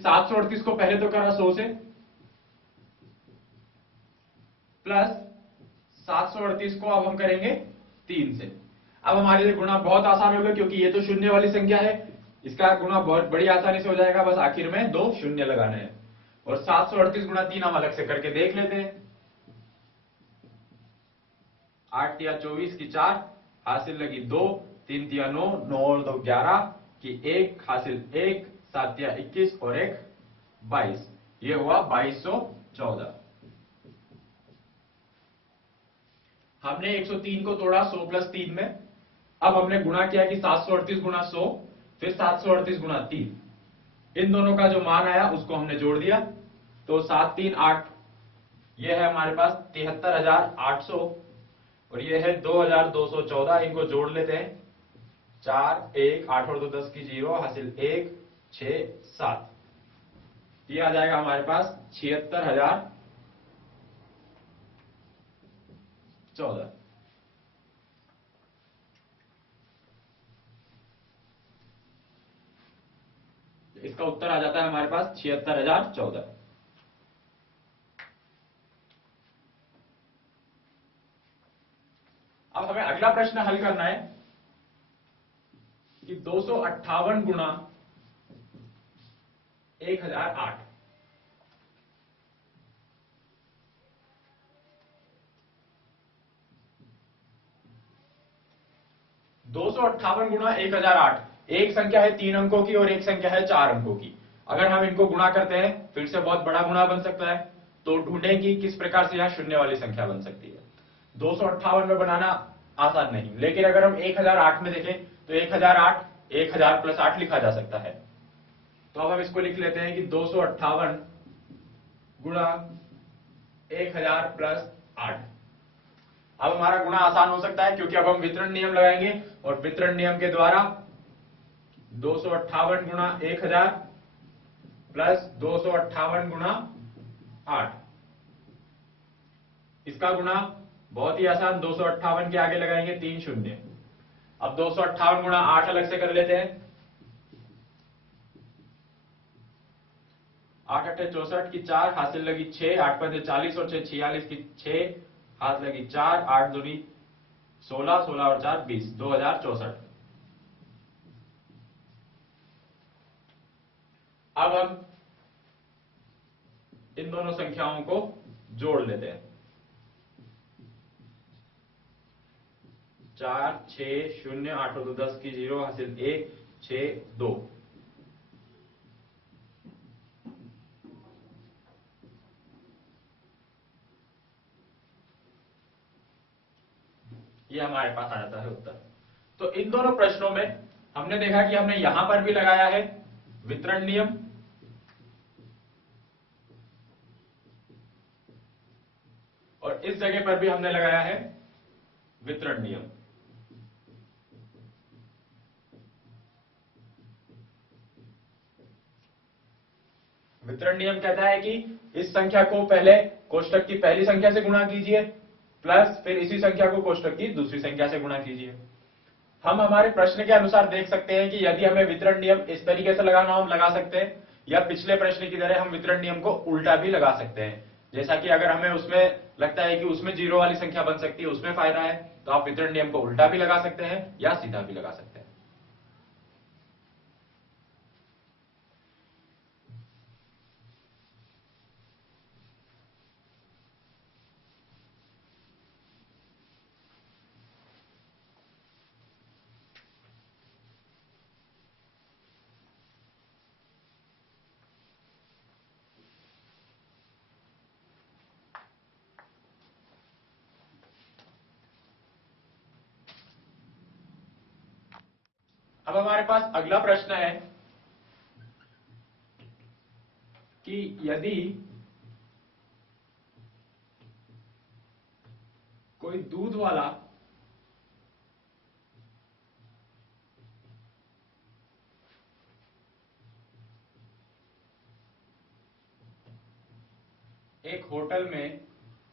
738 को पहले तो करा 100 से, प्लस 738 को अब हम करेंगे 3 से। अब हमारे लिए गुणा बहुत आसान होगा क्योंकि ये तो शून्य वाली संख्या है, इसका गुणा बहुत बड़ी आसानी से हो जाएगा, बस आखिर में 2 शून्य लगाने हैं। और 738 गुणा 3 हम अलग से करके देख लेते हैं। 8 या 24 की 4 हासिल लगी 2, 3 तिया 9, 9 और 2 11 की 1 हासिल 1, 7 या 21 और 1 22, ये हुआ 2214। हमने 103 को तोड़ा 100 प्लस 3 में। अब हमने गुणा किया कि 738 गुणा 100 फिर 738 गुणा 3, इन दोनों का जो मान आया उसको हमने जोड़ दिया, तो 7 3 8, ये है हमारे पास 73,800 और ये है 2,214, इनको जोड़ लेते हैं। 4 1 8 और 2 10 की 0 हासिल 1 6 7, ये आ जाएगा हमारे पास 76,014। इसका उत्तर आ जाता है हमारे पास 76,014। अब हमें अगला प्रश्न हल करना है कि 258 गुणा 1008, 258 गुणा 1008, एक संख्या है 3 अंकों की और एक संख्या है 4 अंकों की। अगर हम इनको गुणा करते हैं फिर से बहुत बड़ा गुणा बन सकता है, तो ढूंढें कि किस प्रकार से यहां शून्य वाली संख्या बन सकती है। 258 में बनाना आसान नहीं, लेकिन अगर हम 1008 में देखें तो 1008 1000 प्लस 8 लिखा जा सकता है। तो अब हम इसको लिख लेते हैं कि 258 गुणा 1000 प्लस 8। अब हमारा गुणा आसान हो सकता है क्योंकि अब हम वितरण नियम लगाएंगे और वितरण नियम के द्वारा 258 गुणा 1000 प्लस 258 गुणा 8, इसका गुणा बहुत ही आसान, 258 के आगे लगाएंगे 3 शून्य। अब 258 गुणा 8 अलग से कर लेते हैं। 8 8 64 की 4 हासिल लगी 6, 8 5 40 और 6 46 की 6 हाथ लगी 4, 8 दूनी 16, 16 और 4 20, 2064। अब हम इन दोनों संख्याओं को जोड़ लेते हैं। 4 6 0 8 और 2 10 की 0 हासिल 1 6 2, ये हमारे पास आ जाता है उत्तर। तो इन दोनों प्रश्नों में हमने देखा कि हमने यहां पर भी लगाया है वितरण नियम, और इस जगह पर भी हमने लगाया है वितरण नियम। वितरण नियम कहता है कि इस संख्या को पहले कोष्टक की पहली संख्या से गुणा कीजिए, प्लस फिर इसी संख्या को कोष्टक की दूसरी संख्या से गुणा कीजिए। हम हमारे प्रश्न के अनुसार देख सकते हैं कि यदि हमें वितरण नियम इस तरीके से लगाना हो हम लगा सकते हैं, या पिछले प्रश्न की तरह हम वितरण नियम को उल्टा भी लगा सकते हैं। जैसा कि अगर हमें उसमें लगता है कि उसमें 0 वाली संख्या बन सकती है, उसमें फायदा है, तो आप वितरण नियम को उल्टा भी लगा सकते हैं या सीधा भी लगा सकते हैं। अब हमारे पास अगला प्रश्न है कि यदि कोई दूध वाला एक होटल में